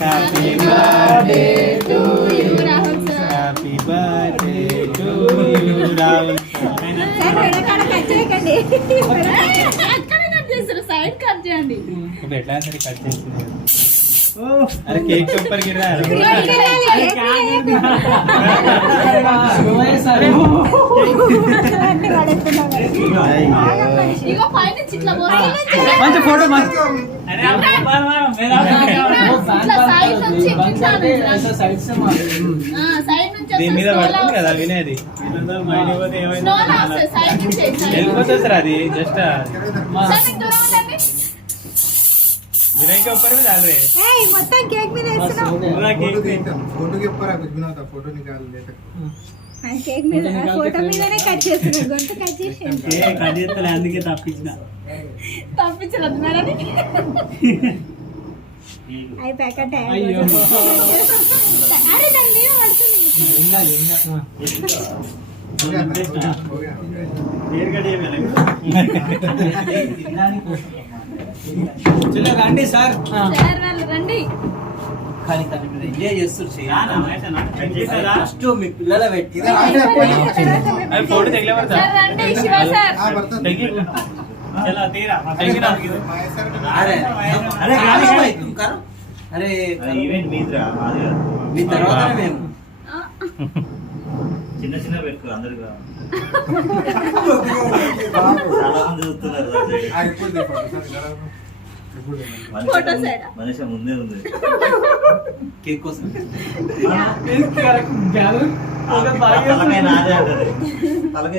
Happy birthday to you happy birthday to you Rahul side cut చేయండి. ఎట్లా సరే cut చేస్తుంది. అరే కేక్ ऊपर गिर रहा है. ఇగో పైన చిట్ల మంచి ఫోటో మంచి. अरे आप बार मेरा సైడ్ నుంచి साइड से मार సైడ్ నుంచి దీని మీద పడుతుంది కదా వినేది. సైడ్ నుంచి వెళ్ళిపోతుంది సార్ అది జస్ట్ సైడ్ దూరం ఉండండి. विनय के ऊपर भी डाल रहे हैं. మొత్తం కేక్ మీద వేస్తున్నాం. पूरा केक पे फोटो के ऊपर कुछ भी ना होता फोटो निकाल लेते కేక్ మీద ఫోటో మీదనే కట్ చేస్తున్నాడు. గొంతు కట్ చేసి కేక్ అది ఎత్తలే అందుకే తప్పించిన తప్పించలేదు మేడం. అయి ప్యాకెట్ అయ్యో అరే దాని మీద పడుతుంది. ఇంగాలి हो गया देर का डे में चलो రండి సార్ సార్ వాళ్ళు రండి. కానీ తనకి ఎంజాయ్ చేస్తూ ఫస్ట్ మీ పిల్లల పెట్టి इधर आ जा कोई अरे फोटो देख ले సార్ बरता రండి శివ సార్. हां बर्तन देखिए चला तेरा देखिए ना అరే అరే కాదు భాయ్ तुम करो అరే ఈవెంట్ మీద్రా మాది మీ తర్వాతనే మేము చిన్న చిన్న పెట్టుకో అందరికి చాలా మంది చూస్తున్నారు आ ऊपर दे फोटो ఫోటో సైడ్ మనిషి ముందే ఉంది కేక్ కోసం తలకాయ నాదే అంటది తలకాయ